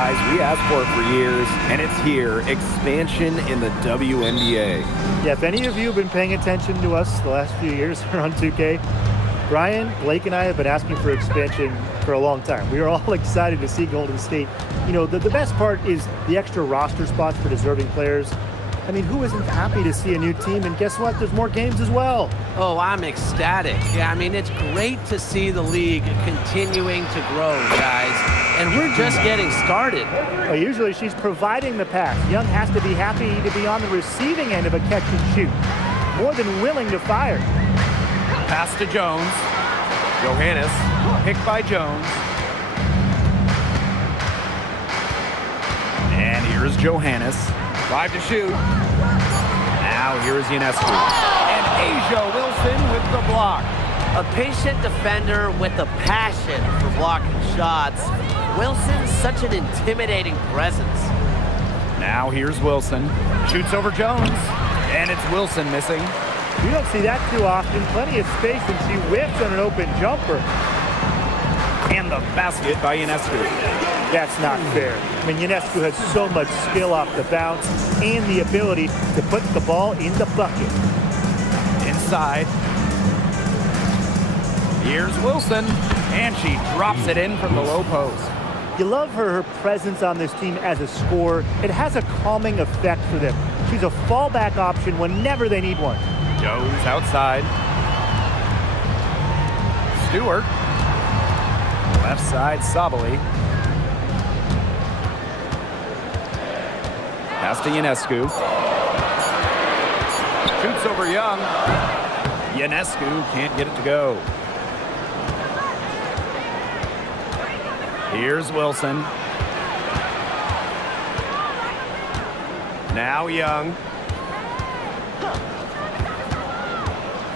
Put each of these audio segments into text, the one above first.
Guys, we asked for it for years, and it's here. Expansion in the WNBA. Yeah, if any of you have been paying attention to us the last few years around 2K, Brian, Blake, and I have been asking for expansion for a long time. We are all excited to see Golden State. You know, the best part is the extra roster spots for deserving players. I mean, who isn't happy to see a new team? And guess what? There's more games as well. Oh, I'm ecstatic. Yeah, I mean, it's great to see the league continuing to grow, guys. And we're just getting started. Well, usually she's providing the pass. Young has to be happy to be on the receiving end of a catch and shoot. More than willing to fire. Pass to Jones. Johannes, picked by Jones. And here's Johannes. 5 to shoot. Now here's Ionescu. And A'ja Wilson with the block. A patient defender with a passion for blocking shots. Wilson's such an intimidating presence. Now here's Wilson. Shoots over Jones. And it's Wilson missing. You don't see that too often. Plenty of space, and she whiffs on an open jumper. And the basket by Ionescu. That's not fair. I mean, Ionescu has so much skill off the bounce and the ability to put the ball in the bucket. Inside. Here's Wilson. And she drops it in from the low post. You love her presence on this team as a scorer. It has a calming effect for them. She's a fallback option whenever they need one. Goes outside. Stewart. Left side, Sabali. Pass to Ionescu. Shoots over Young. Ionescu can't get it to go. Here's Wilson. Now Young.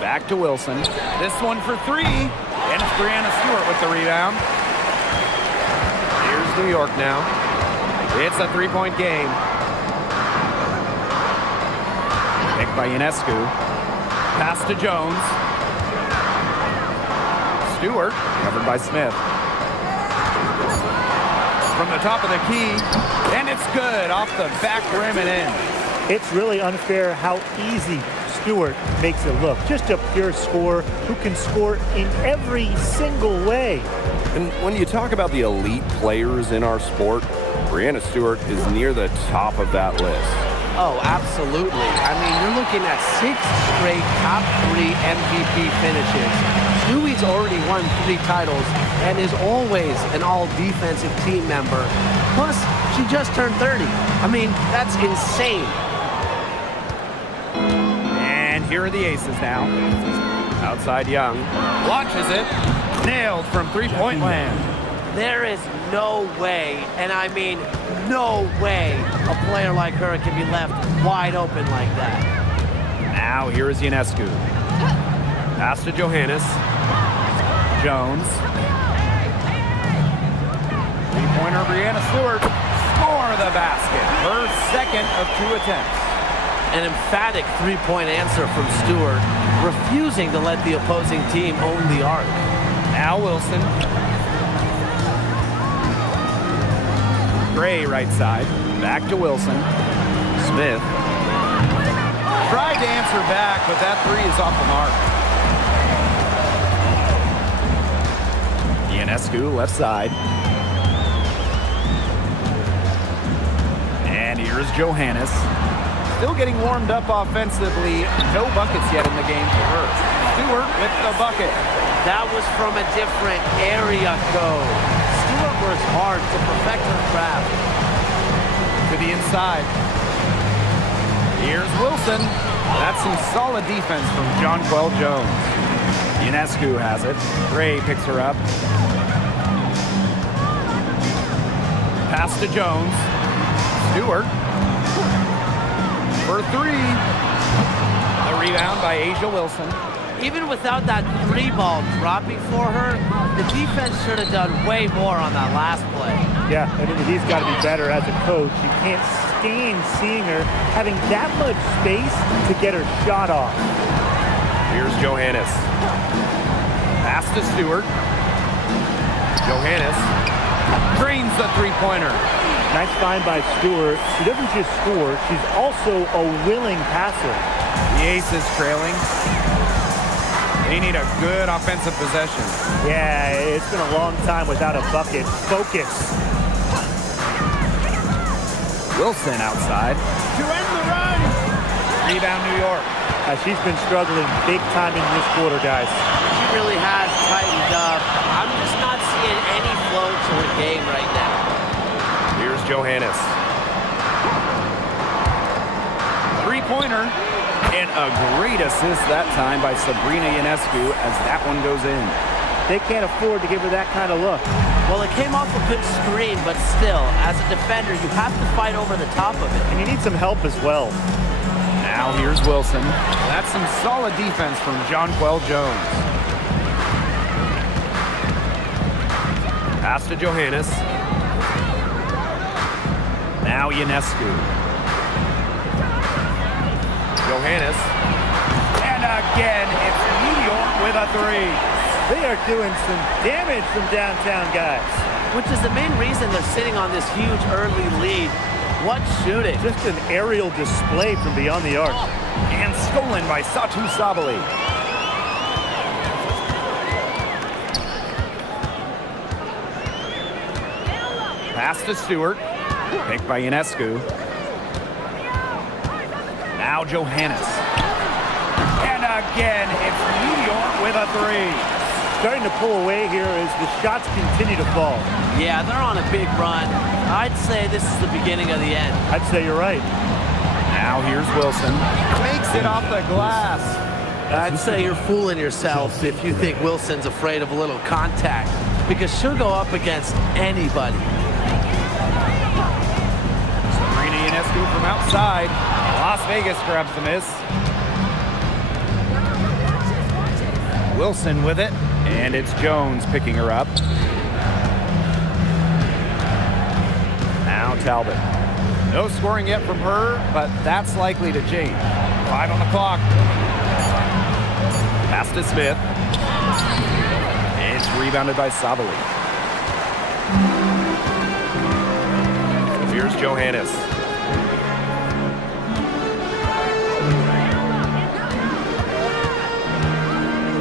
Back to Wilson. This one for three. And it's Breanna Stewart with the rebound. Here's New York now. It's a three-point game. Picked by Ionescu. Pass to Jones. Stewart, covered by Smith. From the top of the key, and it's good off the back rim and in. It's really unfair how easy Stewart makes it look. Just a pure scorer who can score in every single way. And when you talk about the elite players in our sport, Breanna Stewart is near the top of that list. Oh, absolutely. I mean, you're looking at 6 straight top 3 MVP finishes. Stewie's already won 3 titles and is always an all-defensive team member. Plus, she just turned 30. I mean, that's insane. And here are the aces now. Outside Young. Launches it. Nailed from three-point land. There is no way, and I mean no way, a player like her can be left wide open like that. Now here is Ionescu. Pass to Johannes. Jones. Three-pointer Breanna Stewart. Score the basket. Her second of 2 attempts. An emphatic three-point answer from Stewart, refusing to let the opposing team own the arc. Now Wilson. Gray right side. Back to Wilson. Smith. Tried to answer back, but that three is off the mark. Ionescu left side. And here's Johannes. Still getting warmed up offensively. No buckets yet in the game for her. Stewart with the bucket. That was from a different area code. Stewart works hard to perfect her craft. To the inside. Here's Wilson. That's some solid defense from Jonquel Jones. Ionescu has it. Gray picks her up. Pass to Jones. Stewart. For three. The rebound by A'ja Wilson. Even without that 3-ball dropping for her, the defense should have done way more on that last play. Yeah, I mean, he's got to be better as a coach. You can't stand seeing her having that much space to get her shot off. Here's Johannes. Pass to Stewart. Johannes drains the three-pointer. Nice find by Stewart. She doesn't just score, she's also a willing passer. The Aces trailing. They need a good offensive possession. Yeah, it's been a long time without a bucket. Focus. Wilson outside. To end the run. Rebound New York. She's been struggling big time in this quarter, guys. She really has tightened up. I'm just not seeing any flow to her game right now. Here's Johannes. Three-pointer. And a great assist that time by Sabrina Ionescu as that one goes in. They can't afford to give her that kind of look. Well, it came off a good screen, but still, as a defender, you have to fight over the top of it. And you need some help as well. Now here's Wilson. That's some solid defense from Jonquel Jones. Pass to Johannes. Now Ionescu. Johannes. And again, it's New York with a three. They are doing some damage from downtown, guys. Which is the main reason they're sitting on this huge early lead. What shooting. Just an aerial display from beyond the arc. And stolen by Satu Sabali. Pass to Stewart. Picked by Ionescu. Now Johannes. And again, it's New York with a three. Starting to pull away here as the shots continue to fall. Yeah, they're on a big run. I'd say this is the beginning of the end. I'd say you're right. Now here's Wilson. Makes it off the glass. I'd say you're fooling yourself if you think Wilson's afraid of a little contact, because she'll go up against anybody. Sabrina Ionescu from outside. Las Vegas grabs the miss. Wilson with it, and it's Jones picking her up. Now Talbot. No scoring yet from her, but that's likely to change. 5 on the clock. Pass to Smith. It's rebounded by Sabali. Here's Johannes.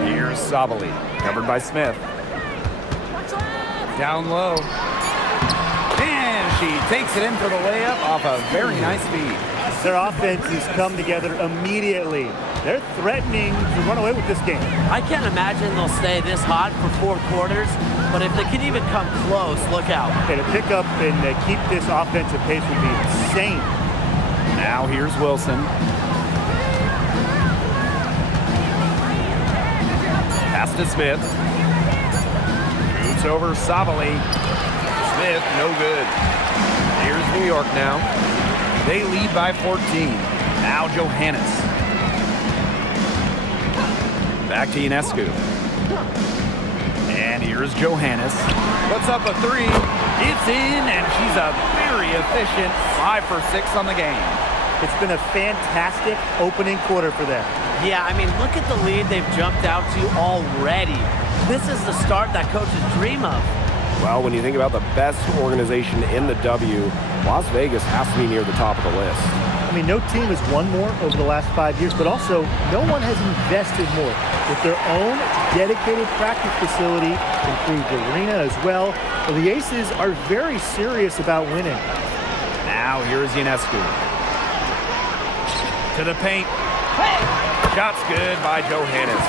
Here's Sabali, covered by Smith. Down low. And she takes it in for the layup off a very nice feed. Their offense has come together immediately. They're threatening to run away with this game. I can't imagine they'll stay this hot for 4 quarters, but if they can even come close, look out. Okay, to pick up and keep this offensive pace would be insane. Now here's Wilson. Pass to Smith. Shoots over Sabali. Smith, no good. Here's New York now. They lead by 14. Now Johannes. Back to Ionescu. And here's Johannes. Puts up a three. It's in, and she's a very efficient 5 for 6 on the game. It's been a fantastic opening quarter for them. Yeah, I mean, look at the lead they've jumped out to already. This is the start that coaches dream of. Well, when you think about the best organization in the W, Las Vegas has to be near the top of the list. I mean, no team has won more over the last 5 years, but also no one has invested more with their own dedicated practice facility, improved arena as well. Well, the Aces are very serious about winning. Now here's Ionescu. To the paint. Shot's good by Johannes.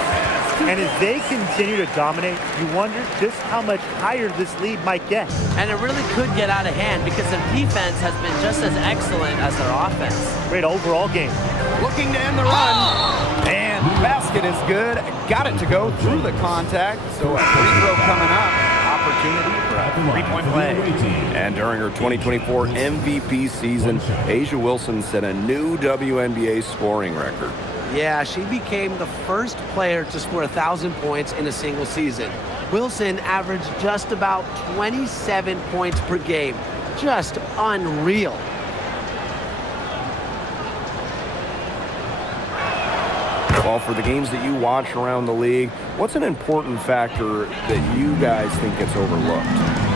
And as they continue to dominate, you wonder just how much higher this lead might get. And it really could get out of hand because their defense has been just as excellent as their offense. Great overall game. Looking to end the run. And the basket is good. Got it to go through the contact. So a free throw coming up. Opportunity for a three-point play. And during her 2024 MVP season, A'ja Wilson set a new WNBA scoring record. Yeah, she became the first player to score 1,000 points in a single season. Wilson averaged just about 27 points per game. Just unreal. Well, for the games that you watch around the league, what's an important factor that you guys think gets overlooked?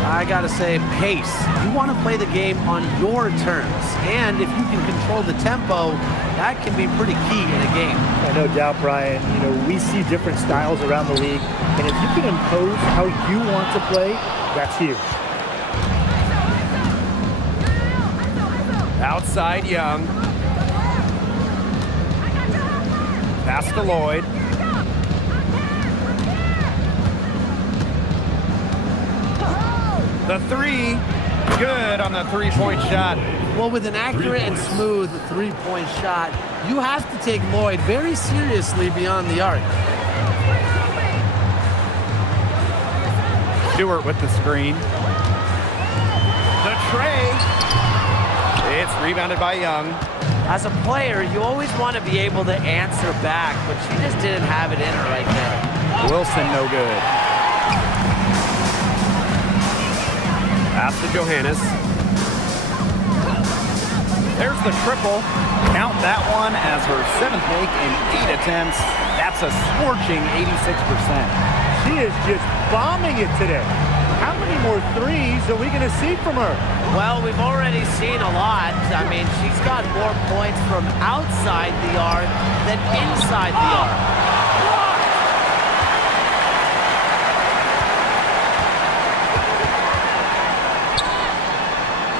I gotta say, pace. You want to play the game on your terms. And if you can control the tempo, that can be pretty key in a game. No doubt, Brian. We see different styles around the league, and if you can impose how you want to play, that's huge. Outside Young. Pass to Lloyd. The three, good on the three-point shot. Well, with an accurate and smooth three-point shot, you have to take Lloyd very seriously beyond the arc. Stewart with the screen. The tray. It's rebounded by Young. As a player, you always want to be able to answer back, but she just didn't have it in her right there. Wilson, no good. Pass to Johannes. There's the triple. Count that one as her 7th make in 8 attempts. That's a scorching 86%. She is just bombing it today. How many more threes are we going to see from her? Well, we've already seen a lot. I mean, she's got more points from outside the arc than inside the arc.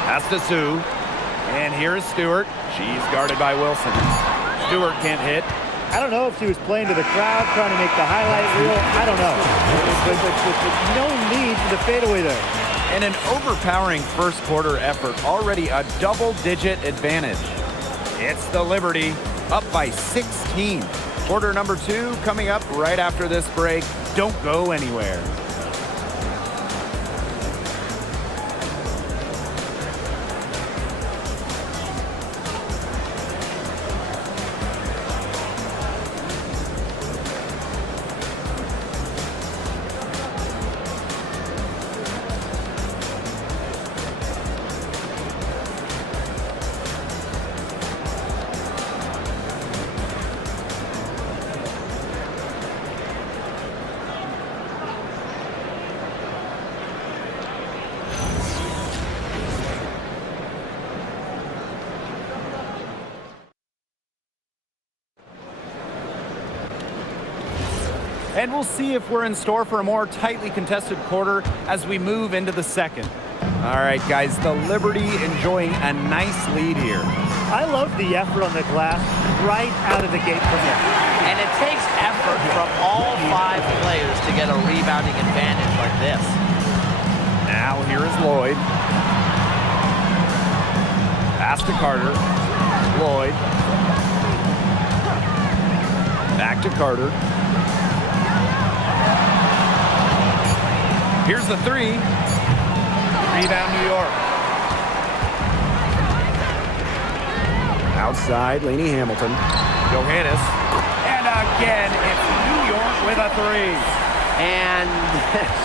Pass to Sue. And here is Stewart. She's guarded by Wilson. Stewart can't hit. I don't know if she was playing to the crowd, trying to make the highlight reel. I don't know. But no need for the fadeaway there. And an overpowering first quarter effort. Already a double-digit advantage. It's the Liberty, up by 16. Quarter number 2 coming up right after this break. Don't go anywhere. And we'll see if we're in store for a more tightly contested quarter as we move into the second. All right, guys, the Liberty enjoying a nice lead here. I love the effort on the glass right out of the gate from there. And it takes effort from all 5 players to get a rebounding advantage like this. Now here is Lloyd. Pass to Carter. Lloyd. Back to Carter. Here's the 3. Rebound, New York. Outside, Lainey Hamilton. Johannes. And again, it's New York with a 3. And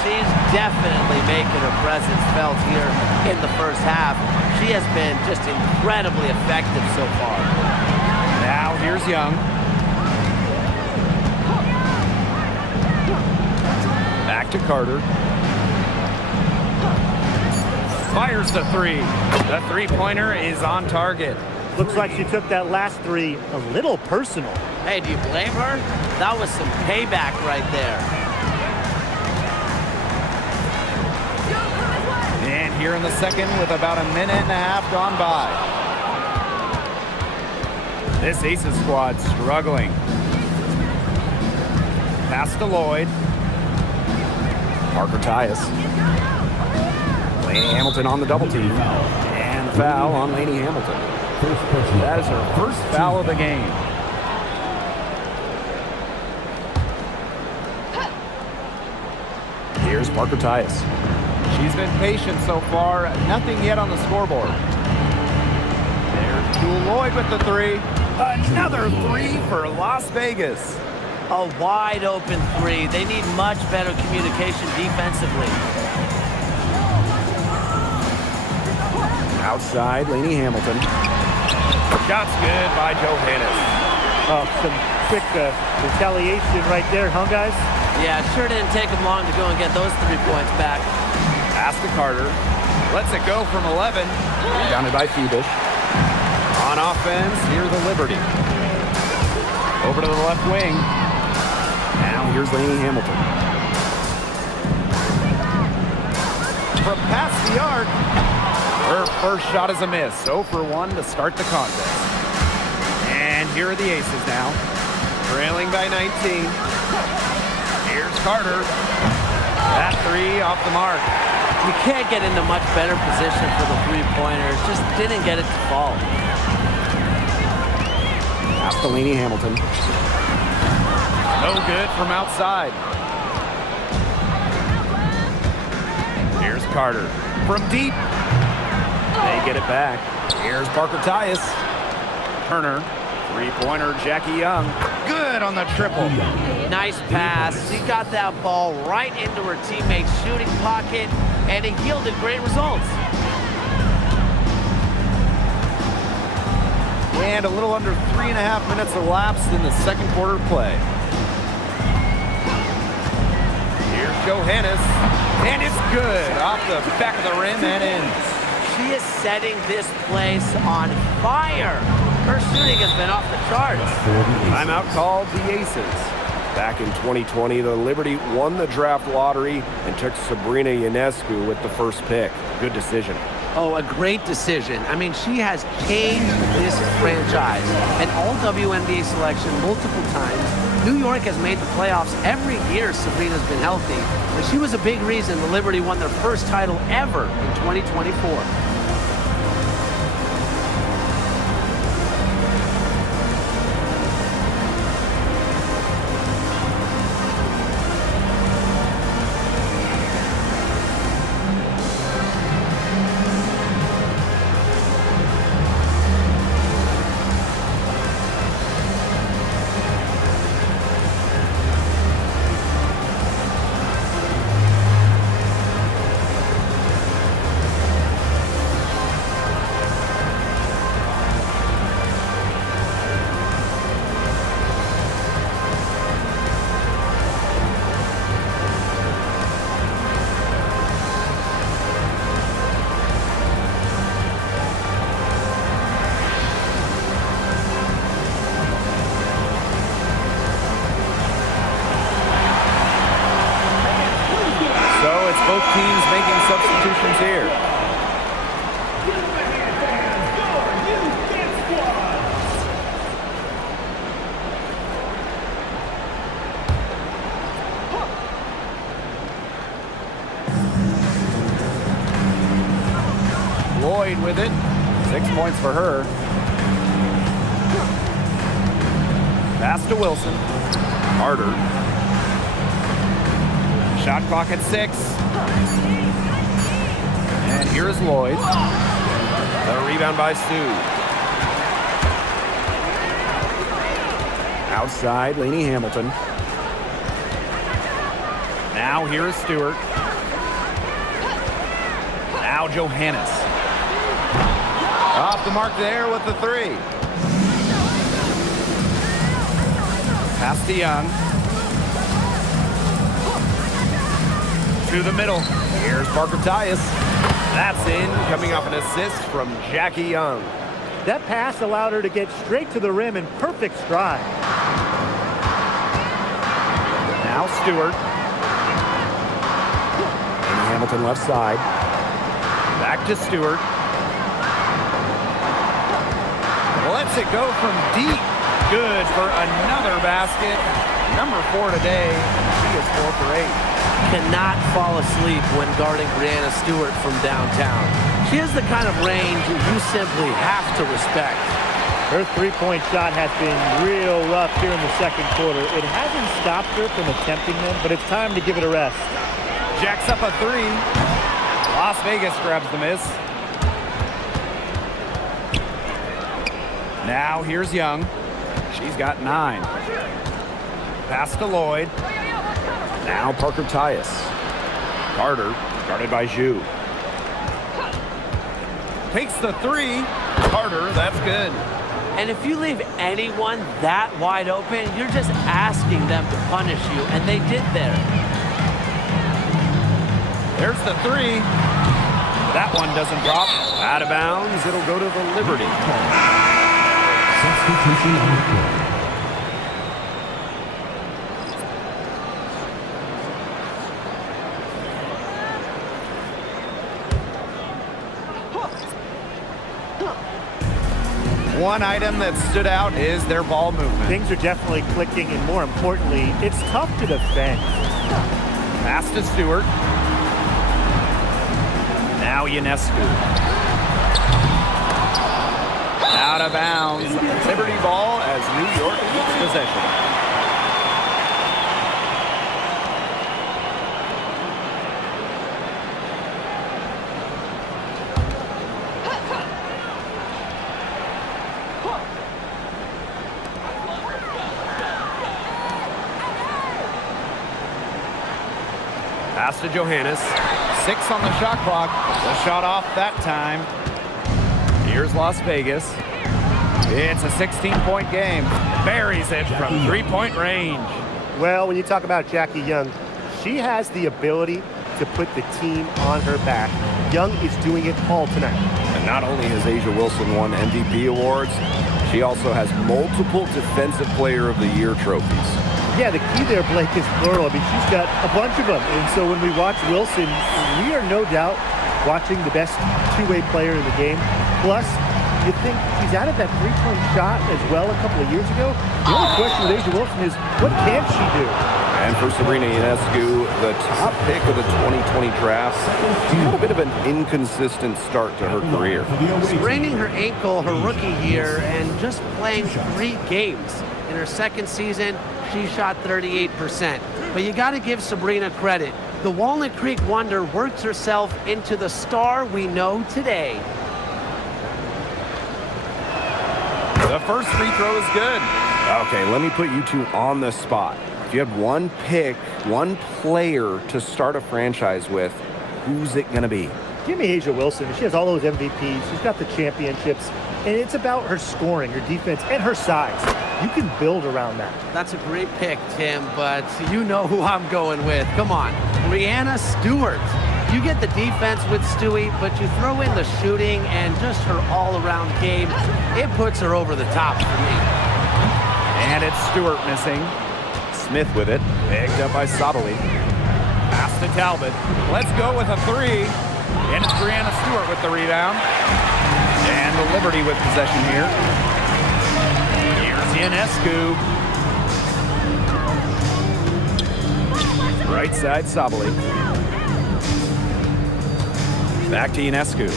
she's definitely making her presence felt here in the first half. She has been just incredibly effective so far. Now here's Young. Back to Carter. Fires the 3. The three-pointer is on target. Looks like she took that last 3 a little personal. Hey, do you blame her? That was some payback right there. And here in the second with about a minute and a half gone by. This Aces squad struggling. Pass to Lloyd. Parker Tyus. Lainey Hamilton on the double team. And the foul on Lainey Hamilton. That is her first foul of the game. Here's Parker Tyus. She's been patient so far. Nothing yet on the scoreboard. There's Jewel Lloyd with the 3. Another 3 for Las Vegas. A wide open 3. They need much better communication defensively. Outside, Lainey Hamilton. Shot's good by Johannes. Oh, some quick retaliation right there, huh, guys? Yeah, sure didn't take them long to go and get those 3 points back. Pass to Carter. Lets it go from 11. Rebounded by Phoebish. On offense, here's the Liberty. Over to the left wing. Now here's Lainey Hamilton. From past the arc, her first shot is a miss. 0 for 1 to start the contest. And here are the Aces now. Trailing by 19. Here's Carter. That three off the mark. You can't get into much better position for the three-pointers. Just didn't get it to fall. Pass to Lainey Hamilton. No good from outside. Here's Carter. From deep. They get it back. Here's Parker Tyus. Turner. Three-pointer, Jackie Young. Good on the triple. Nice pass. She got that ball right into her teammate's shooting pocket, and it yielded great results. And a little under 3.5 minutes elapsed in the second quarter play. Here's Johannes. And it's good. Off the back of the rim and in. She is setting this place on fire. Her shooting has been off the charts. Timeout called the Aces. Back in 2020, the Liberty won the draft lottery and took Sabrina Ionescu with the first pick. Good decision. Oh, a great decision. I mean, she has changed this franchise. An all-WNBA selection multiple times. New York has made the playoffs every year Sabrina's been healthy. And she was a big reason the Liberty won their first title ever in 2024. Both teams making substitutions here. Lloyd with it. 6 points for her. Pass to Wilson. Carter. Shot clock at 6. And here's Lloyd. A rebound by Sue. Outside, Lainey Hamilton. Now here's Stewart. Now Johannes. Off the mark there with the three. Pass to Young. To the middle. Here's Parker Tyus. That's in, coming off an assist from Jackie Young. That pass allowed her to get straight to the rim in perfect stride. Now Stewart. And Hamilton left side. Back to Stewart. Lets it go from deep. Good for another basket. Number 4 today. She is 4 for 8. Cannot fall asleep when guarding Breanna Stewart from downtown. She has the kind of range you simply have to respect. Her three-point shot has been real rough here in the second quarter. It hasn't stopped her from attempting them, but it's time to give it a rest. Jacks up a 3. Las Vegas grabs the miss. Now here's Young. She's got 9. Pass to Lloyd. Now Parker Tyus. Carter, guarded by Zhu. Takes the 3. Carter, that's good. And if you leave anyone that wide open, you're just asking them to punish you, and they did there. There's the three. That one doesn't drop. Out of bounds, it'll go to the Liberty. Substitution on the court. One item that stood out is their ball movement. Things are definitely clicking, and more importantly, it's tough to defend. Pass to Stewart. Now Ionescu. Out of bounds. Liberty ball as New York keeps possession. Pass to Johannes. 6 on the shot clock. The shot off that time. Here's Las Vegas. It's a 16-point game. Buries it from three-point range. Well, when you talk about Jackie Young, she has the ability to put the team on her back. Young is doing it all tonight. And not only has Asia Wilson won MVP awards, she also has multiple Defensive Player of the Year trophies. Yeah, the key there, Blake, is plural. I mean, she's got a bunch of them. And so when we watch Wilson, we are no doubt watching the best two-way player in the game. Plus, you think she's added that three-point shot as well a couple of years ago. The only question with Asia Wilson is, what can she do? And for Sabrina Ionescu, the top pick of the 2020 draft, she had a bit of an inconsistent start to her career. Spraining her ankle her rookie year and just playing 3 games. In her second season, she shot 38%. But you got to give Sabrina credit. The Walnut Creek Wonder worked herself into the star we know today. The first free throw is good. Okay, let me put you two on the spot. If you had one pick, one player to start a franchise with, who's it going to be? Give me Asia Wilson. She has all those MVPs. She's got the championships. And it's about her scoring, her defense, and her size. You can build around that. That's a great pick, Tim, but you know who I'm going with. Come on, Breanna Stewart. You get the defense with Stewie, but you throw in the shooting and just her all-around game. It puts her over the top for me. And it's Stewart missing. Smith with it. Picked up by Sabali. Pass to Talbot. Let's go with a 3. And it's Breanna Stewart with the rebound. And the Liberty with possession here. Here's Ionescu. Right side, Sabali. Back to Ionescu.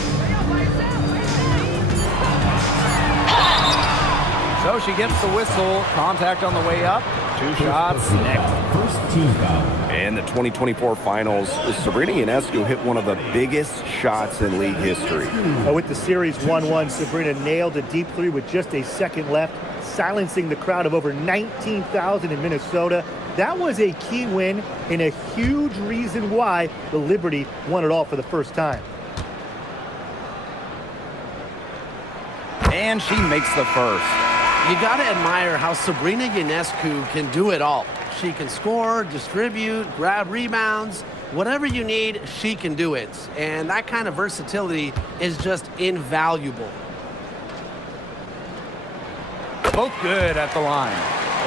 So she gets the whistle. Contact on the way up. 2 shots. Next. First team foul. In the 2024 finals, Sabrina Ionescu hit one of the biggest shots in league history. With the series 1-1, Sabrina nailed a deep 3 with just a second left, silencing the crowd of over 19,000 in Minnesota. That was a key win and a huge reason why the Liberty won it all for the first time. And she makes the first. You got to admire how Sabrina Ionescu can do it all. She can score, distribute, grab rebounds. Whatever you need, she can do it. And that kind of versatility is just invaluable. Both good at the line.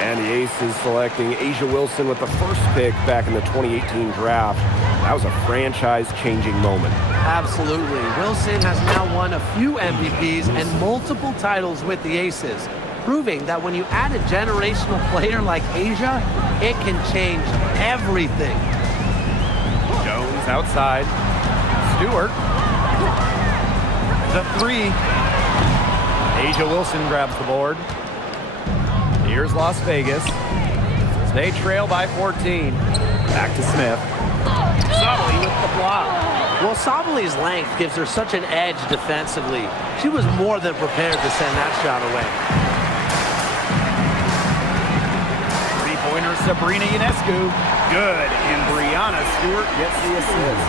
And the Aces selecting Asia Wilson with the first pick back in the 2018 draft. That was a franchise-changing moment. Absolutely. Wilson has now won a few MVPs and multiple titles with the Aces, proving that when you add a generational player like Asia, it can change everything. Jones outside. Stewart. The 3. Asia Wilson grabs the board. Here's Las Vegas. They trail by 14. Back to Smith. Sabali with the block. Well, Sabali's length gives her such an edge defensively. She was more than prepared to send that shot away. Three-pointer Sabrina Ionescu. Good. And Breanna Stewart gets the assist.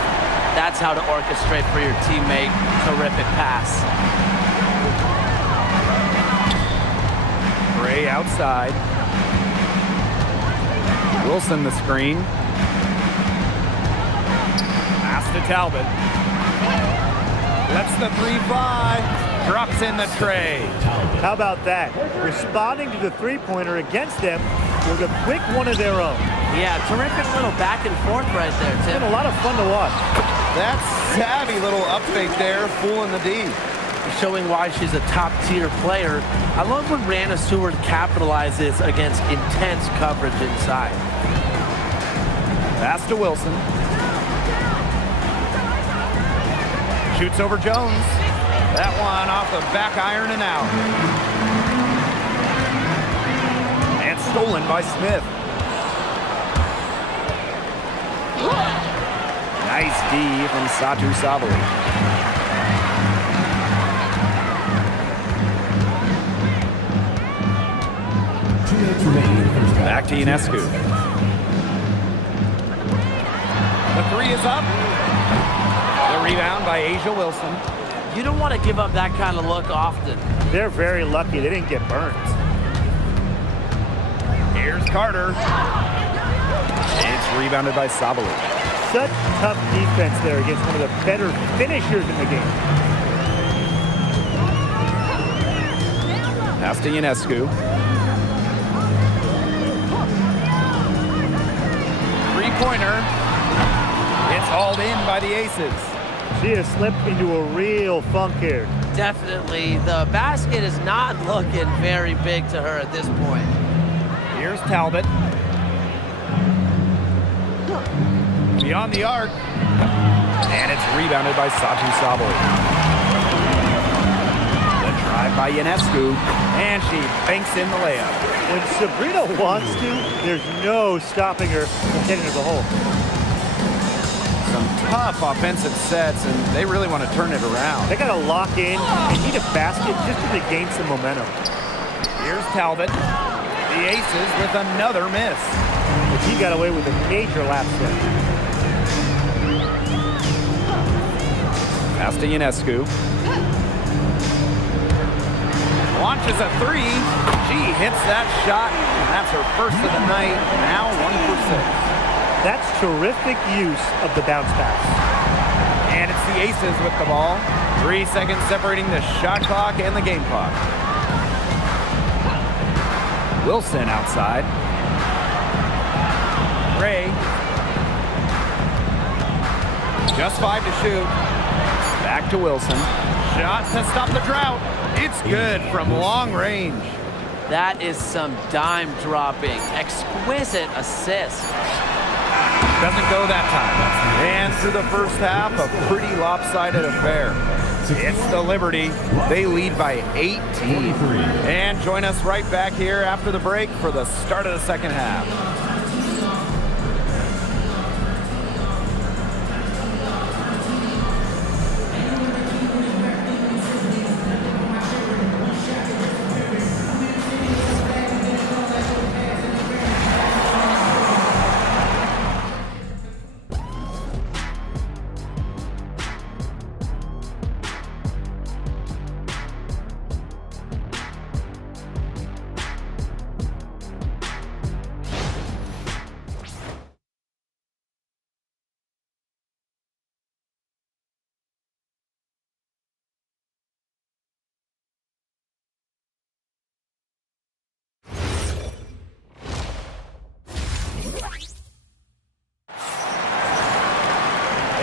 That's how to orchestrate for your teammate. Terrific pass. Gray outside. Wilson the screen. Pass Pass to Talbot. Lets the 3 fly. Drops in the tray. How about that? Responding to the three-pointer against them with a quick one of their own. Yeah, terrific little back and forth right there, It's Tim. been a lot of fun to watch. That's savvy little up fake there, fooling the D. Showing why she's a top-tier player. I love when Rana Seward capitalizes against intense coverage inside. Pass to Wilson. Shoots over Jones. That one off the back iron and out. And stolen by Smith. Nice D from Satu Sabali. 2 minutes remaining in the first half. Back to Ionescu. The 3 is up. The rebound by Asia Wilson. You don't want to give up that kind of look often. They're very lucky they didn't get burned. Here's Carter. It's rebounded by Sabali. Such tough defense there against one of the better finishers in the game. Pass to Ionescu. Three-pointer. It's hauled in by the Aces. She has slipped into a real funk here. Definitely, the basket is not looking very big to her at this point. Here's Talbot. Beyond the arc. And it's rebounded by Satu Sabali. The drive by Ionescu. And she banks in the layup. When Sabrina wants to, there's no stopping her from getting to the hole. Some tough offensive sets, and they really want to turn it around. They got to lock in and need a basket just to gain some momentum. Here's Talbot. The Aces with another miss. But he got away with a major lap step. Pass to Ionescu. Launches a 3. She hits that shot, and that's her first of the night. Now 1 for 6. That's terrific use of the bounce pass. And it's the Aces with the ball. 3 seconds separating the shot clock and the game clock. Wilson outside. Ray. Just 5 to shoot. Back to Wilson. Shot to stop the drought. It's good from long range. That is some dime dropping. Exquisite assist. Doesn't go that time. And through the first half, a pretty lopsided affair. It's the Liberty. They lead by 18. And join us right back here after the break for the start of the second half.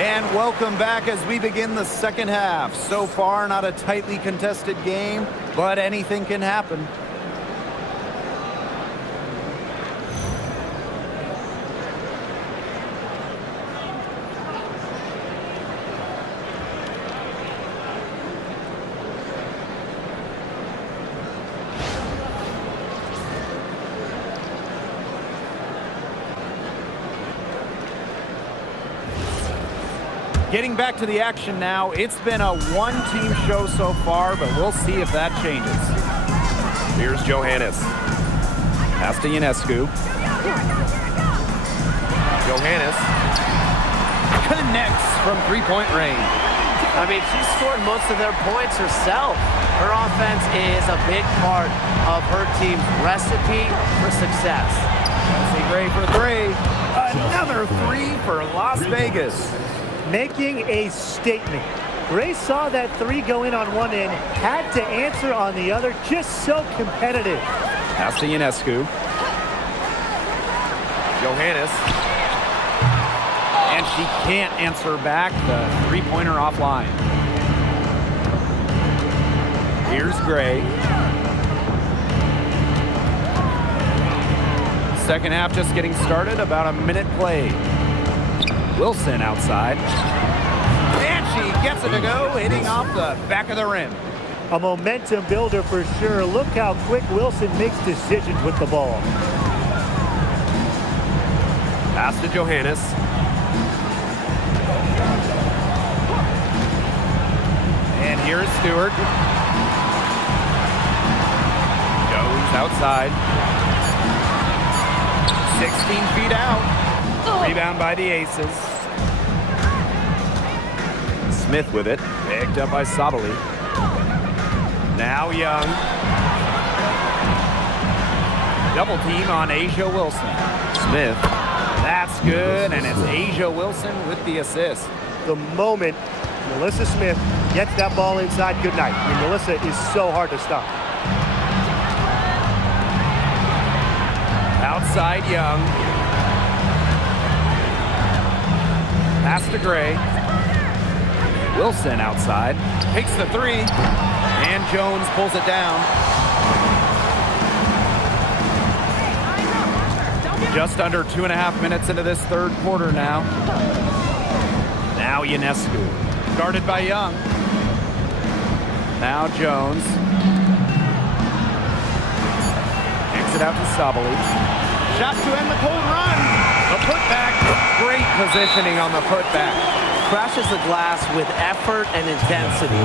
And welcome back as we begin the second half. So far, not a tightly contested game, but anything can happen. Getting back to the action now. It's been a one-team show so far, but we'll see if that changes. Here's Johannes. Pass to Ionescu. Johannes connects from three-point range. I mean, she scored most of their points herself. Her offense is a big part of her team's recipe for success. Chelsea Gray for 3. Another 3 for Las Vegas. making a statement. Gray saw that three go in on one end, had to answer on the other, just so competitive. Pass to Ionescu. Johannes. And she can't answer back the three-pointer offline. Here's Gray. Second half just getting started, about a minute played. Wilson outside. And she gets it to go, hitting off the back of the rim. A momentum builder for sure. Look how quick Wilson makes decisions with the ball. Pass to Johannes. And here's Stewart. Jones outside. 16 feet out. Rebound by the Aces. Smith with it. Picked up by Sabali. Now Young. Double team on Asia Wilson. Smith. That's good, and it's Asia Wilson with the assist. The moment Melissa Smith gets that ball inside, good night. I mean, Melissa is so hard to stop. Outside Young. Pass to Gray. Wilson outside. Takes the three. And Jones pulls it down. Just under 2.5 minutes into this third quarter now. Now Ionescu. Guarded by Young. Now Jones. Kicks it out to Sabali. Shot to end the cold run. The putback. Great positioning on the putback. Crashes the glass with effort and intensity.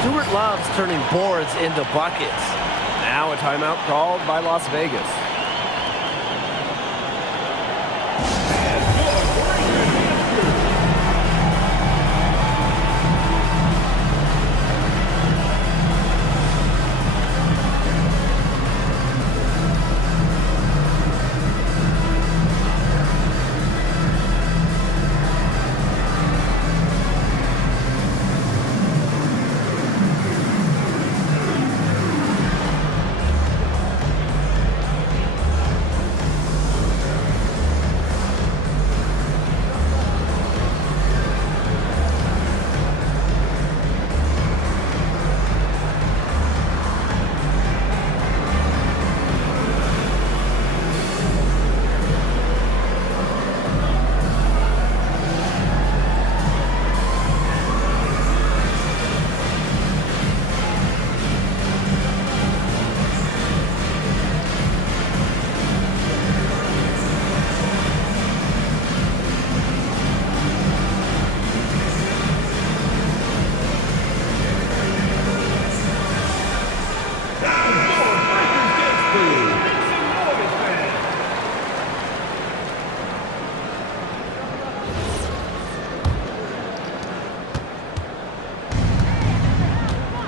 Stewart loves turning boards into buckets. Now a timeout called by Las Vegas.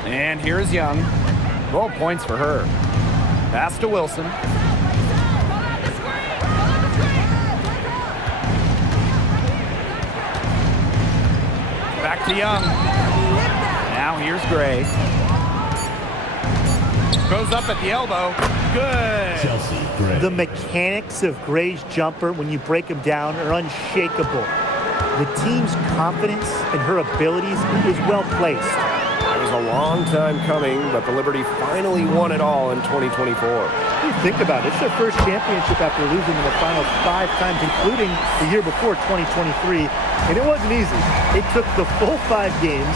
And here's Young. 12 points for her. Pass to Wilson. Back to Young. Now here's Gray. Goes up at the elbow. Good. Chelsea Gray. The mechanics of Gray's jumper, when you break them down, are unshakable. The team's confidence in her abilities is well placed. It was a long time coming, but the Liberty finally won it all in 2024. You think about it, it's their first championship after losing in the finals 5 times, including the year before, 2023. And it wasn't easy. It took the full 5 games,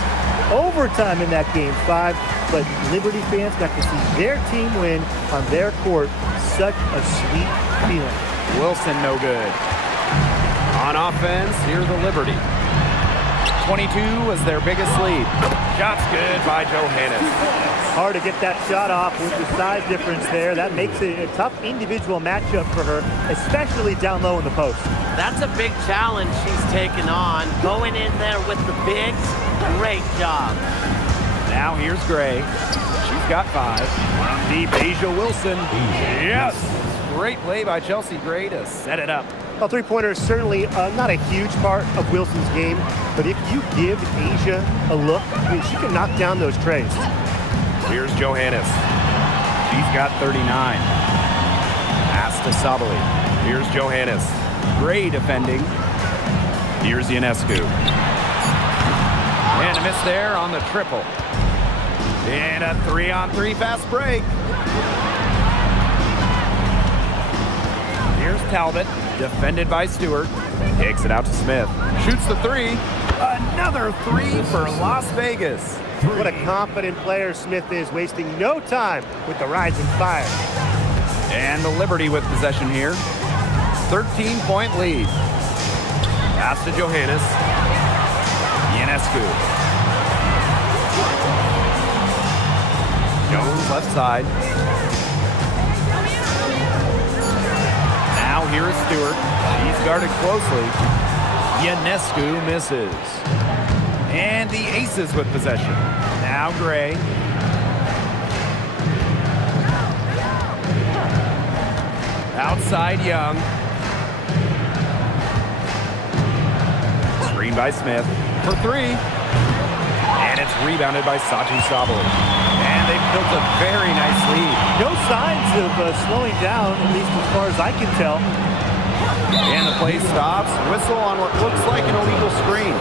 overtime in that game 5, but Liberty fans got to see their team win on their court. Such a sweet feeling. Wilson no good. On offense, here's the Liberty. 22 was their biggest lead. Shot's good by Johannes. Hard to get that shot off with the size difference there. That makes it a tough individual matchup for her, especially down low in the post. That's a big challenge she's taken on. Going in there with the bigs, great job. Now here's Gray. She's got 5. From deep, Asia Wilson. Yes! Great play by Chelsea Gray to set it up. Well, three-pointer is certainly not a huge part of Wilson's game, but if you give Asia a look, I mean, she can knock down those trays. Here's Johannes. She's got 39. Pass to Sabali. Here's Johannes. Gray defending. Here's Ionescu. And a miss there on the triple. And a 3-on-3 fast break. Here's Talbot, defended by Stewart. Takes it out to Smith. Shoots the three. Another three for Las Vegas. What a confident player Smith is, wasting no time with the rising fire. And the Liberty with possession here. 13-point lead. Pass to Johannes. Ionescu. Jones left side. Now here is Stewart. He's guarded closely. Ionescu misses. And the Aces with possession. Now Gray. Outside Young. Screen by Smith for three. And it's rebounded by Sachi Sabali. And they've built a very nice lead. No signs of slowing down, at least as far as I can tell. And the play stops. Whistle on what looks like an illegal screen.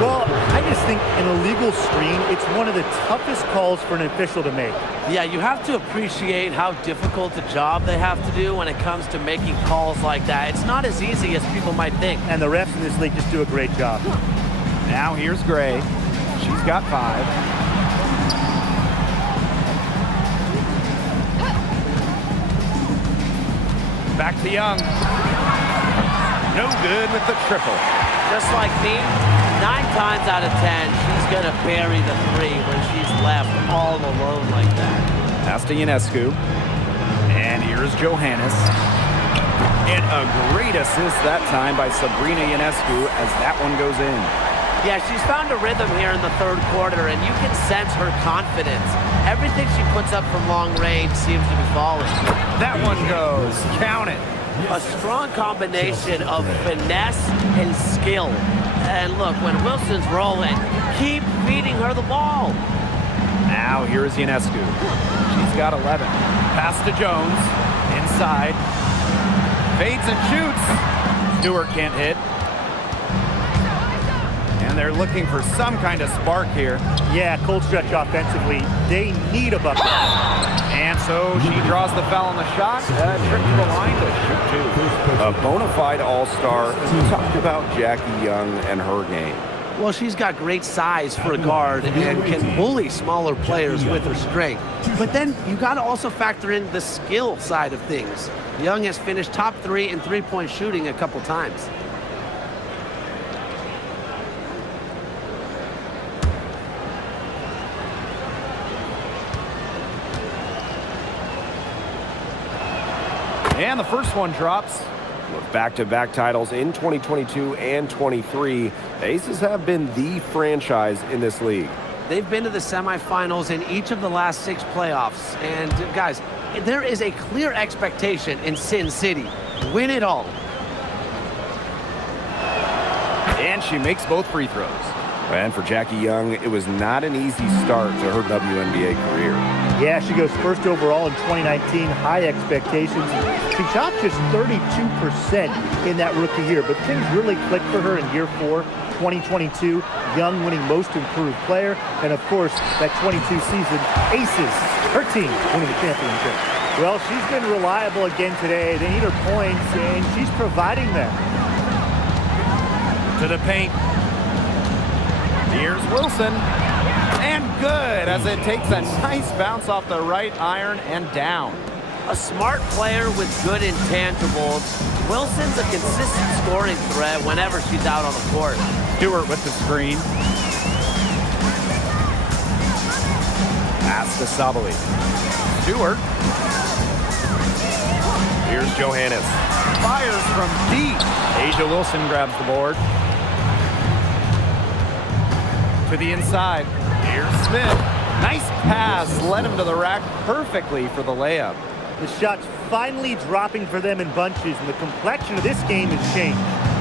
Well, I just think an illegal screen, it's one of the toughest calls for an official to make. Yeah, you have to appreciate how difficult a job they have to do when it comes to making calls like that. It's not as easy as people might think. And the refs in this league just do a great job. Now here's Gray. She's got 5. Back to Young. No good with the triple. Just like me, 9 times out of 10, she's going to bury the three when she's left all alone like that. Pass to Ionescu. And here's Johannes. And a great assist that time by Sabrina Ionescu as that one goes in. Yeah, she's found a rhythm here in the third quarter, and you can sense her confidence. Everything she puts up from long range seems to be falling. That one goes. Count it. A strong combination of finesse and skill. And look, when Wilson's rolling, keep feeding her the ball. Now here's Ionescu. She's got 11. Pass to Jones. Inside. Fades and shoots. Stewart can't hit. And they're looking for some kind of spark here. Yeah, cold stretch offensively. They need a bucket. And so she draws the foul on the shot. Trip to the line to shoot 2. A bona fide all-star. Talk about Jackie Young and her game. Well, she's got great size for a guard and can bully smaller players with her strength. But then you got to also factor in the skill side of things. Young has finished top 3 in three-point shooting a couple times. And the first one drops. With back-to-back titles in 2022 and 23, the Aces have been the franchise in this league. They've been to the semifinals in each of the last 6 playoffs. And guys, there is a clear expectation in Sin City. Win it all. And she makes both free throws. And for Jackie Young, it was not an easy start to her WNBA career. Yeah, she goes first overall in 2019, high expectations. She shot just 32% in that rookie year, but things really clicked for her in year 4, 2022. Young winning most improved player, and of course, that 22 season, Aces, her team winning the championship. Well, she's been reliable again today. They need her points, and she's providing them. To the paint. Here's Wilson. And good as it takes a nice bounce off the right iron and down. A smart player with good intangibles. Wilson's a consistent scoring threat whenever she's out on the court. Stewart with the screen. Pass to Sabali. Stewart. Here's Johannes. Fires from deep. Asia Wilson grabs the board. To the inside. Here's Smith. Nice pass. Led him to the rack perfectly for the layup. The shot's finally dropping for them in bunches, and the complexion of this game has changed.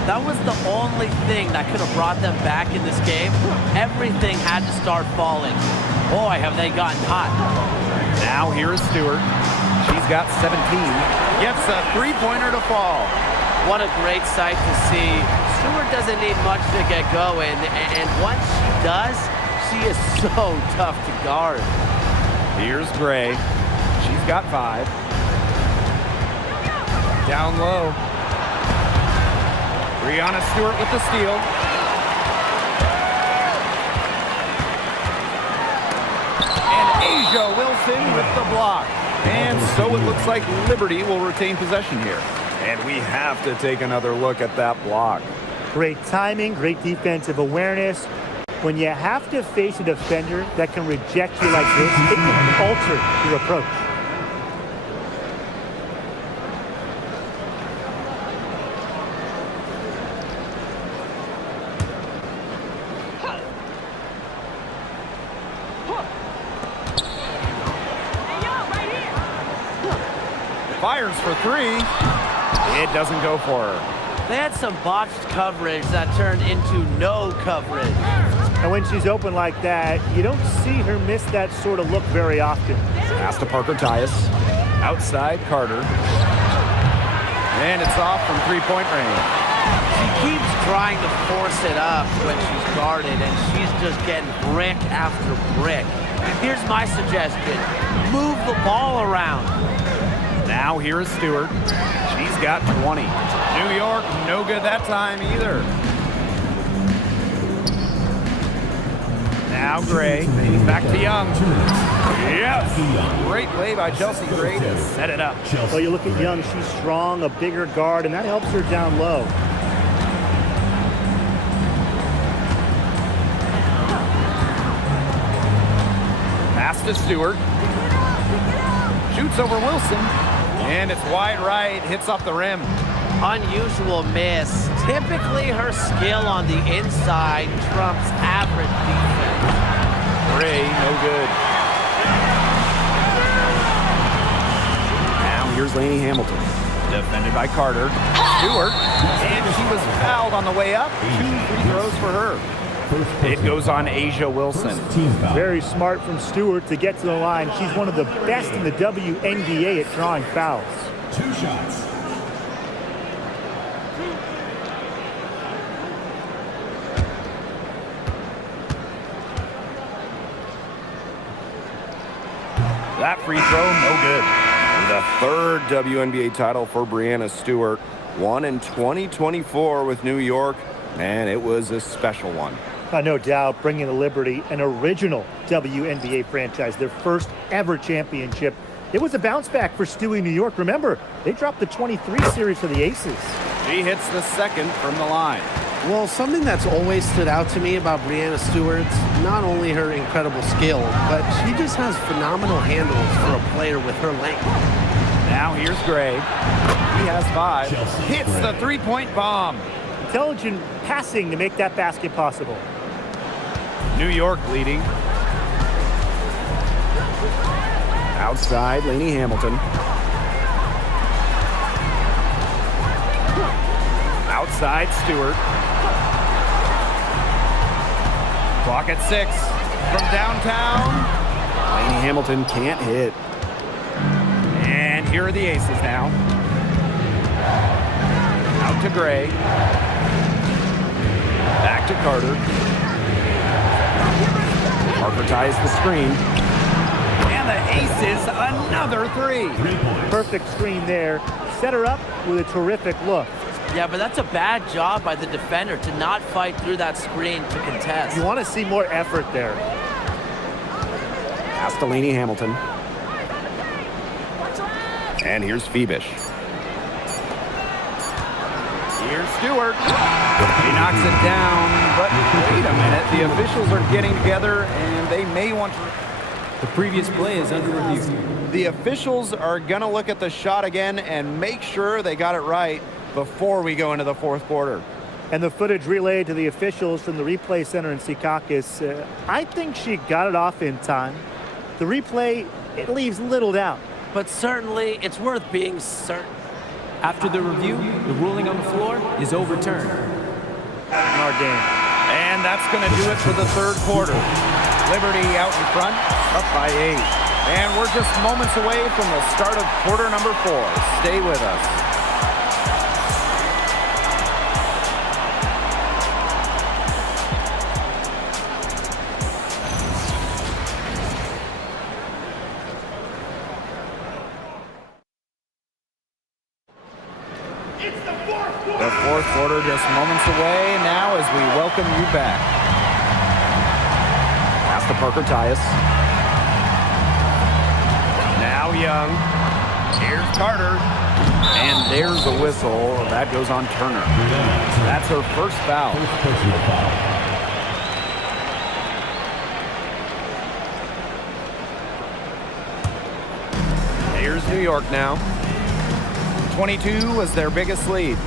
That was the only thing that could have brought them back in this game. Everything had to start falling. Boy, have they gotten hot. Now here is Stewart. She's got 17. Gets a three-pointer to fall. What a great sight to see. Stewart doesn't need much to get going, and once she does, she is so tough to guard. Here's Gray. She's got 5. Down low. Brianna Stewart with the steal. And Asia Wilson with the block. And so it looks like Liberty will retain possession here. And we have to take another look at that block. Great timing, great defensive awareness. When you have to face a defender that can reject you like this, it can alter your approach. Fires for 3. It doesn't go for her. They had some botched coverage that turned into no coverage. And when she's open like that, you don't see her miss that sort of look very often. Pass to Parker Tyus. Outside Carter. And it's off from three-point range. She keeps trying to force it up when she's guarded, and she's just getting brick after brick. Here's my suggestion. Move the ball around. Now here is Stewart. She's got 20. New York, no good that time either. Now Gray. Back to Young. Yes! Great play by Chelsea Gray to set it up. Well, you look at Young, she's strong, a bigger guard, and that helps her down low. Pass to Stewart. Shoots over Wilson. And it's wide right, hits off the rim. Unusual miss. Typically her skill on the inside trumps average defense. Gray, no good. Now here's Lainey Hamilton. Defended by Carter. Stewart. And she was fouled on the way up. 2 free throws for her. It goes on Asia Wilson. Very smart from Stewart to get to the line. She's one of the best in the WNBA at drawing fouls. 2 shots. That free throw, no good. The third WNBA title for Brianna Stewart. Won in 2024 with New York, and it was a special one. No doubt, bringing the Liberty an original WNBA franchise, their first ever championship. It was a bounce back for Stewie New York. Remember, they dropped the 23 series for the Aces. She hits the second from the line. Well, something that's always stood out to me about Brianna Stewart, not only her incredible skill, but she just has phenomenal handles for a player with her length. Now here's Gray. He has 5. Hits the three-point bomb. Intelligent passing to make that basket possible. New York leading. Outside, Lainey Hamilton. Outside, Stewart. Clock at 6. From downtown. Lainey Hamilton can't hit. And here are the Aces now. Out to Gray. Back to Carter. Parker ties the screen. And the Aces, another 3. Perfect screen there. Set her up with a terrific look. Yeah, but that's a bad job by the defender to not fight through that screen to contest. You want to see more effort there. Pass to Lainey Hamilton. And here's Phoebish. Here's Stewart. She knocks it down, but wait a minute. The officials are getting together, and they may want to... The previous play is under review. The officials are going to look at the shot again and make sure they got it right before we go into the fourth quarter. And the footage relayed to the officials from the replay center in Secaucus. I think she got it off in time. The replay, it leaves little doubt. but certainly it's worth being certain. After the review, the ruling on the floor is overturned. In our game. And that's going to do it for the third quarter. Liberty out in front, up by 8. And we're just moments away from the start of quarter number 4. Stay with us. The fourth quarter just moments away now as we welcome you back. Pass to Parker Tyus. Now Young. Here's Carter. And there's a whistle. That goes on Turner. That's her first foul. First personal foul. Here's New York now. 22 was their biggest lead.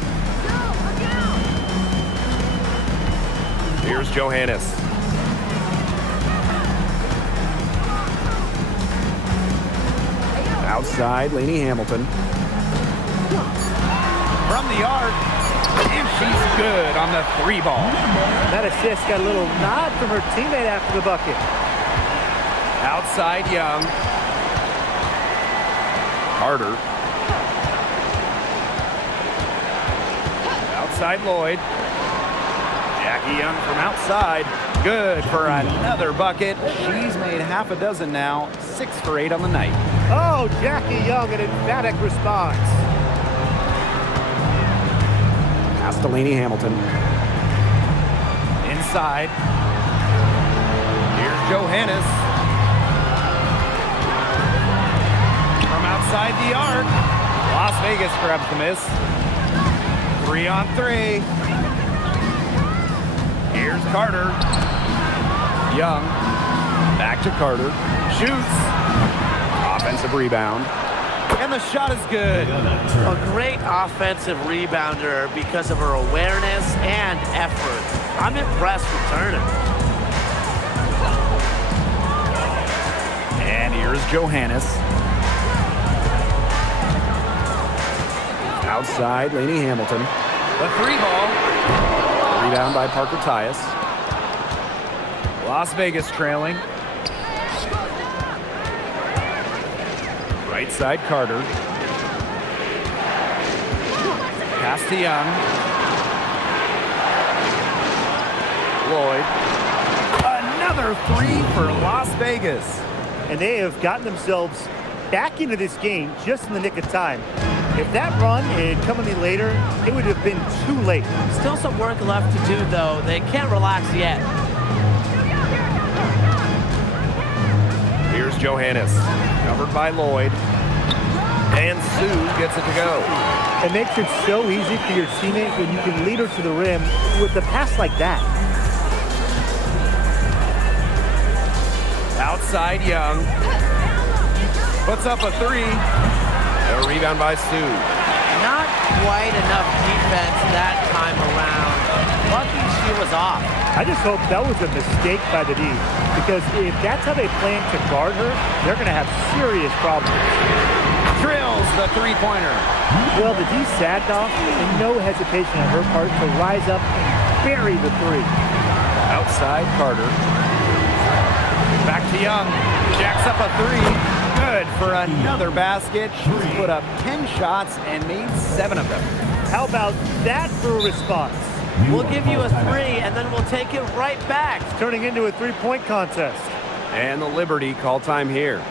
Here's Johannes. Outside, Lainey Hamilton. From the arc, and she's good on the 3 ball. That assist got a little nod from her teammate after the bucket. Outside, Young. Carter. Outside, Lloyd. Jackie Young from outside. Good for another bucket. She's made half a dozen now. 6 for 8 on the night. Oh, Jackie Young, an emphatic response. Pass to Lainey Hamilton. Inside. Here's Johannes. From outside the arc. Las Vegas grabs the miss. 3 on 3. Here's Carter. Young. Back to Carter. Shoots. Offensive rebound. And the shot is good. A great offensive rebounder because of her awareness and effort. I'm impressed with Turner. And here's Johannes. Outside, Lainey Hamilton. The 3 ball. Rebound by Parker Tyus. Las Vegas trailing. Right side, Carter. Pass to Young. Lloyd. Another 3 for Las Vegas. And they have gotten themselves back into this game just in the nick of time. If that run had come any later, it would have been too late. Still some work left to do, though. They can't relax yet. Here's Johannes, covered by Lloyd. And Sue gets it to go. It makes it so easy for your teammate when you can lead her to the rim with a pass like that. Outside, Young. Puts up a 3. A rebound by Sue. Not quite enough defense that time around. Lucky she was off. I just hope that was a mistake by the D, because if that's how they plan to guard her, they're going to have serious problems. Drills the 3-pointer. Well, the D sat off, and no hesitation on her part to rise up and bury the 3. Outside, Carter. Back to Young. Jacks up a 3. Good for another basket. She's put up 10 shots and made 7 of them. How about that for a response? We'll give you a 3, and then we'll take it right back. It's turning into a 3-point contest. And the Liberty call time here.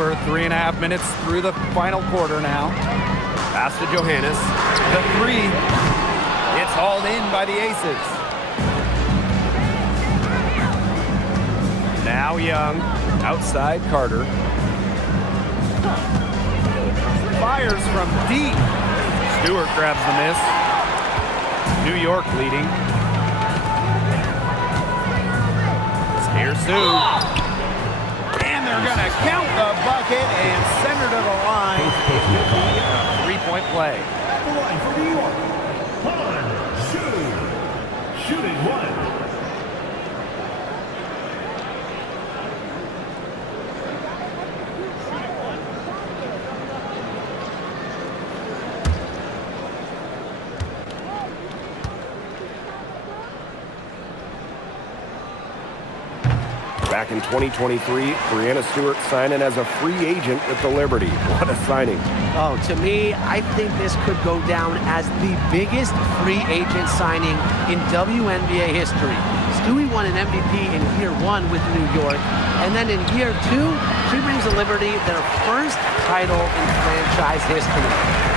over 3.5 minutes through the final quarter now. Pass to Johannes. The three. It's hauled in by the Aces. Now Young. Outside Carter. Fires from deep. Stewart grabs the miss. New York leading. Here's Sue. And they're going to count the bucket and send her to the line. It will be a three-point play. At the line for New York, Han Shu. Shooting one. Back in 2023, Breanna Stewart signing as a free agent with the Liberty. What a signing. Oh, to me, I think this could go down as the biggest free agent signing in WNBA history. Stewie won an MVP in year 1 with New York, and then in year 2, she brings the Liberty their first title in franchise history.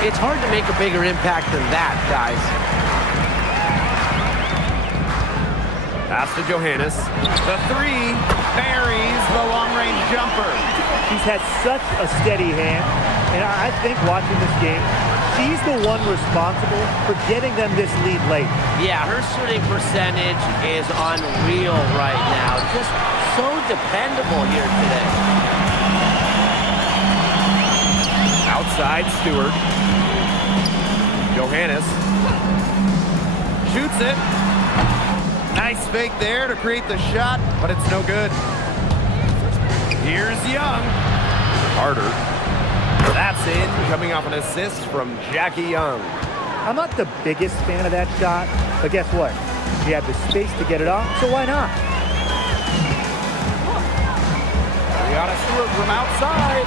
It's hard to make a bigger impact than that, guys. Pass to Johannes. The three buries the long-range jumper. She's had such a steady hand, and I think watching this game, she's the one responsible for getting them this lead late. Yeah, her shooting percentage is unreal right now. Just so dependable here today. Outside Stewart. Johannes shoots it. Nice fake there to create the shot, but it's no good. Here's Young. Carter. That's in, coming off an assist from Jackie Young. I'm not the biggest fan of that shot, but guess what? She had the space to get it off, so why not? Breanna Stewart from outside.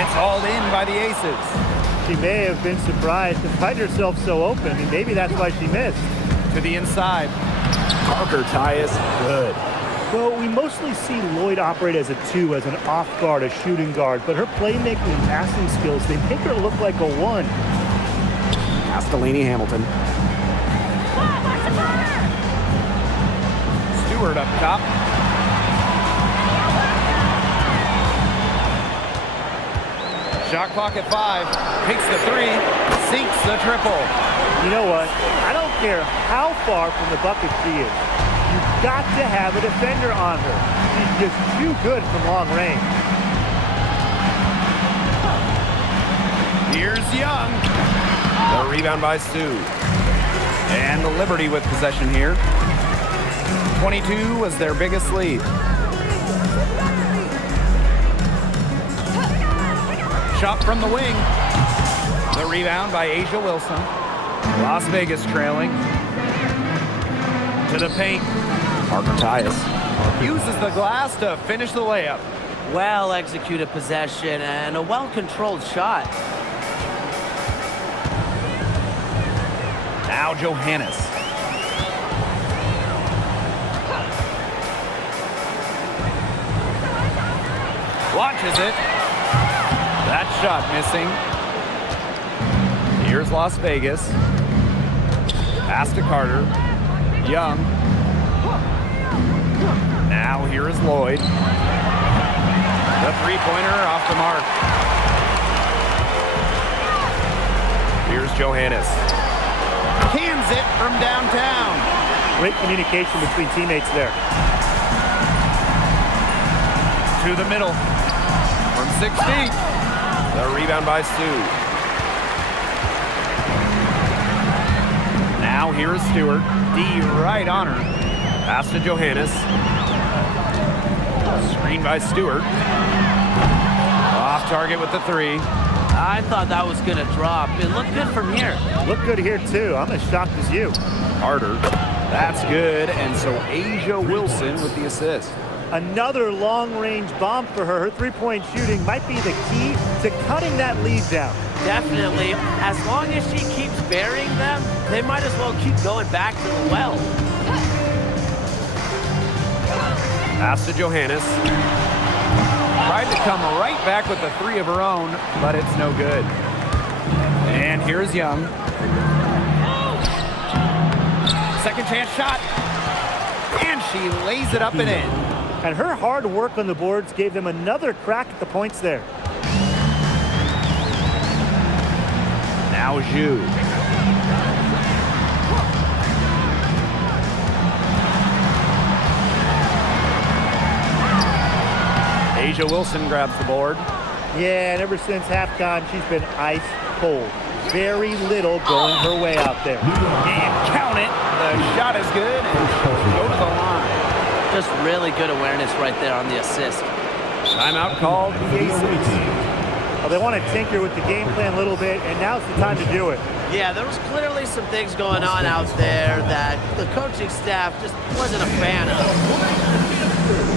It's hauled in by the Aces. She may have been surprised to find herself so open, and maybe that's why she missed. To the inside. Parker Tyus, good. Well, we mostly see Lloyd operate as a 2, as an off guard, a shooting guard, but her playmaking and passing skills, they make her look like a 1. Castellini Hamilton. Stewart up top. Shot clock at 5. Takes the 3. Sinks the triple. You know what? I don't care how far from the bucket she is. You've got to have a defender on her. She's just too good from long range. Here's Young. The rebound by Sue. And the Liberty with possession here. 22 was their biggest lead. Shot from the wing. The rebound by Asia Wilson. Las Vegas trailing. To the paint. Parker Tyus. Uses the glass to finish the layup. Well executed possession and a well-controlled shot. Now Johannes. Launches it. That shot missing. Here's Las Vegas. Pass to Carter. Young. Now here is Lloyd. The three-pointer off the mark. Here's Johannes. Cans it from downtown. Great communication between teammates there. To the middle. From 6 feet. The rebound by Sue. Now here is Stewart. D right on her. Pass to Johannes. Screen by Stewart. Off target with the 3. I thought that was going to drop. It looked good from here. Look good here, too. I'm as shocked as you. Carter. That's good. And so Asia Wilson with the assist. Another long-range bomb for her. Her three-point shooting might be the key to cutting that lead down. Definitely. As long as she keeps burying them, they might as well keep going back to the well. Pass to Johannes. Tried to come right back with the three of her own, but it's no good. And here's Young. Second chance shot. And she lays it up and in. And her hard work on the boards gave them another crack at the points there. Now Zhu. A'ja Wilson grabs the board. Yeah, and ever since halftime, she's been ice cold. Very little going her way out there. And count it. The shot is good. And she'll go to the line. Just really good awareness right there on the assist. Timeout called the Aces. Well, they want to tinker with the game plan a little bit, and now's the time to do it. Yeah, there was clearly some things going on out there that the coaching staff just wasn't a fan of.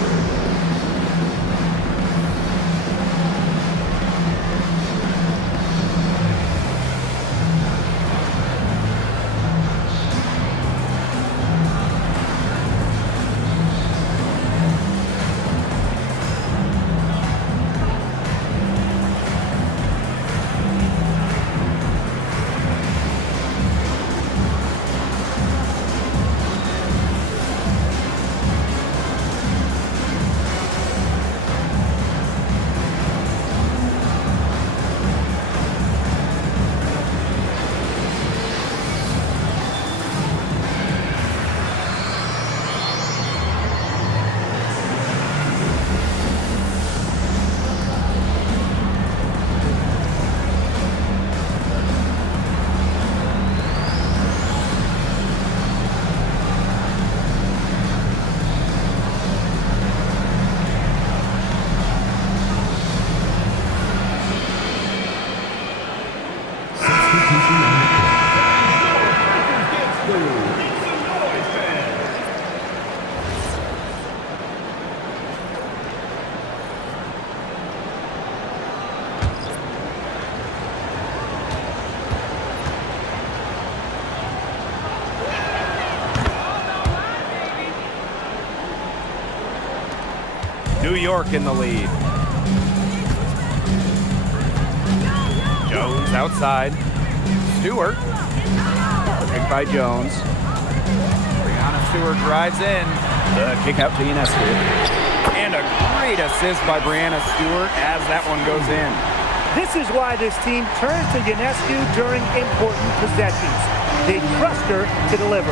New York in the lead. Jones outside. Stewart. Picked by Jones. Brianna Stewart drives in. The kick out to Ionescu. And a great assist by Brianna Stewart as that one goes in. This is why this team turns to Ionescu during important possessions. They trust her to deliver.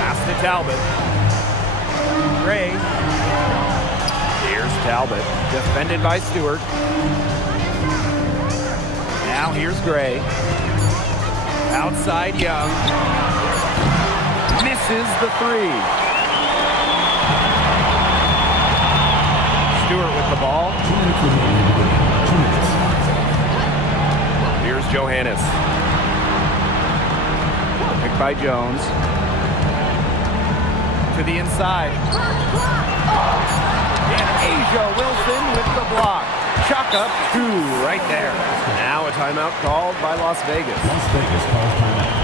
Pass to Talbot. Gray. Here's Talbot, defended by Stewart. Now here's Gray. Outside Young. Misses the three. Stewart with the ball. Here's Johannes. Picked by Jones. To the inside. And A'ja Wilson with the block. Chalk up 2 right there. Now a timeout called by Las Vegas. Las Vegas calls timeout.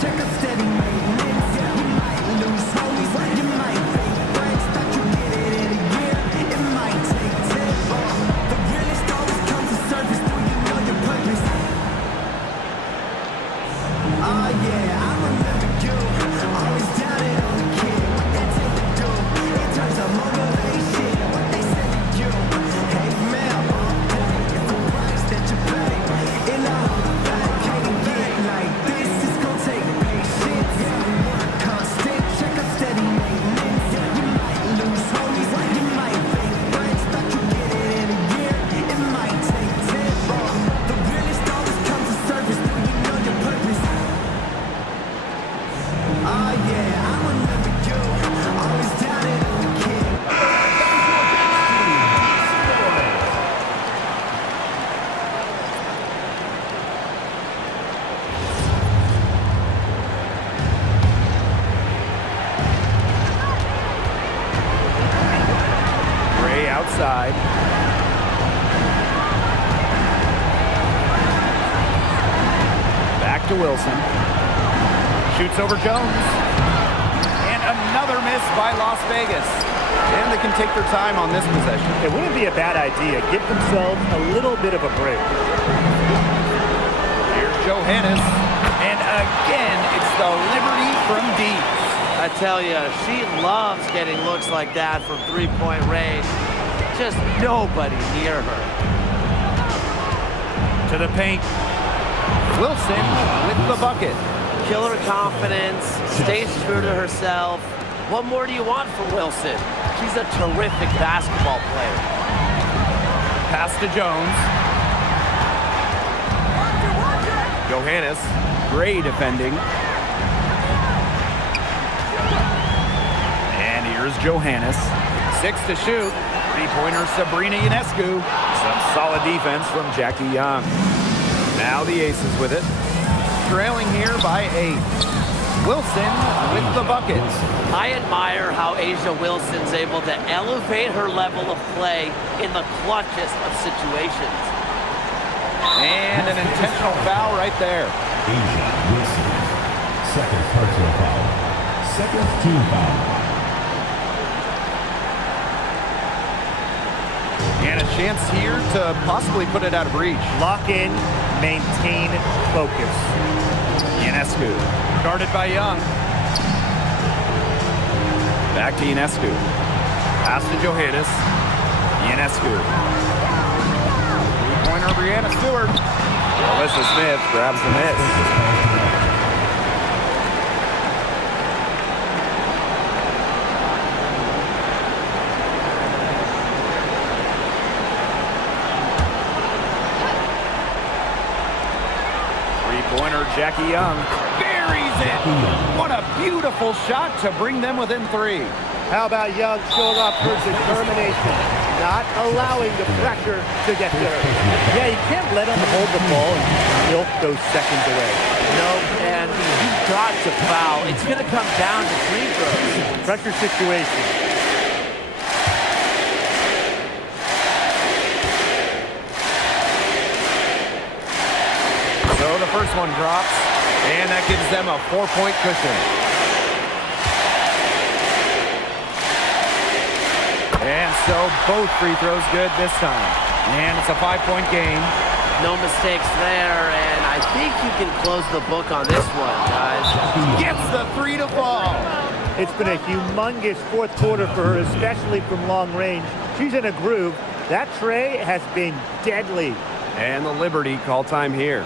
Check a steady maintenance. You might lose side. Back to Wilson. Shoots over Jones. And another miss by Las Vegas. And they can take their time on this possession. It wouldn't be a bad idea. Give themselves a little bit of a break. Here's Johannes. And again, it's the Liberty from deep. I tell you, she loves getting looks like that from three-point range. Just nobody near her. To the paint. Wilson with the bucket. Killer confidence, stays true to herself. What more do you want from Wilson? She's a terrific basketball player. Pass to Jones. Johannes, great defending. And here's Johannes. 6 to shoot. Three-pointer Sabrina Ionescu. Some solid defense from Jackie Young. Now the Aces with it. Trailing here by 8. Wilson with the bucket. I admire how Asia Wilson's able to elevate her level of play in the clutchest of situations. And an intentional foul right there. Asia Wilson. Second personal foul. Second team foul. And a chance here to possibly put it out of reach. Lock in, maintain focus. Ionescu, guarded by Young. Back to Ionescu. Pass to Johannes. Ionescu. Three-pointer Brianna Stewart. Alyssa Smith grabs the miss. 3-pointer Jackie Young buries it. What a beautiful shot to bring them within 3. How about Young showing off her determination, not allowing the pressure to get to her. Yeah, you can't let them hold the ball and milk those seconds away. No, and you've got to foul. It's going to come down to free throws. Pressure situation. So the first one drops, and that gives them a 4-point cushion. And so both free throws good this time. And it's a 5-point game. No mistakes there, and I think you can close the book on this one, guys. Gets the 3 to fall. It's been a humongous fourth quarter for her, especially from long range. She's in a groove. That tray has been deadly. And the Liberty call time here.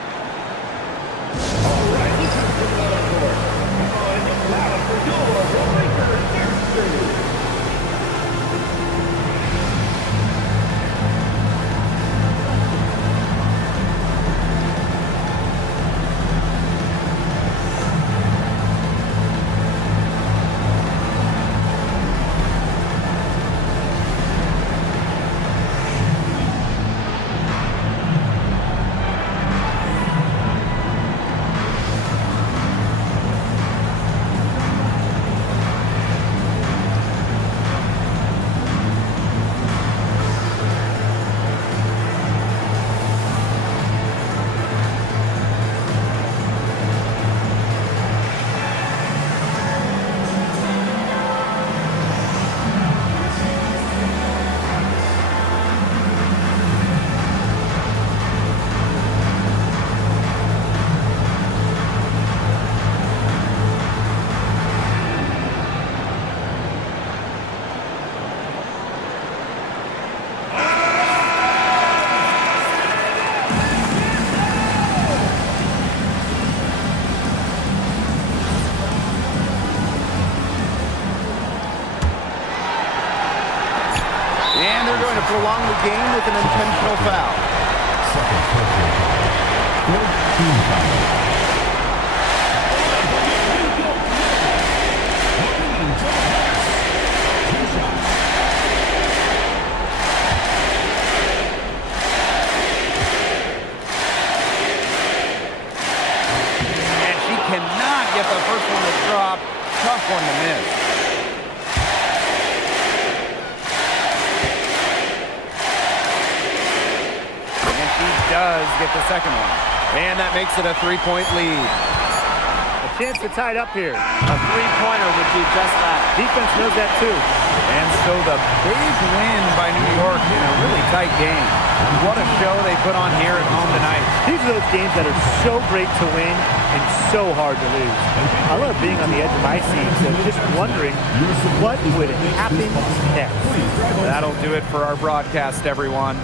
And they're going to prolong the game with an intentional foul. Second personal foul. Third team foul. And she cannot get the first one to drop. Tough one to miss. get the second one. And that makes it a 3-point lead. A chance to tie it up here. A three-pointer would do just that. Defense knows that too. And so the big win by New York in a really tight game. What a show they put on here at home tonight. These are those games that are so great to win and so hard to lose. I love being on the edge of my seats and just wondering what would happen next. That'll do it for our broadcast, everyone.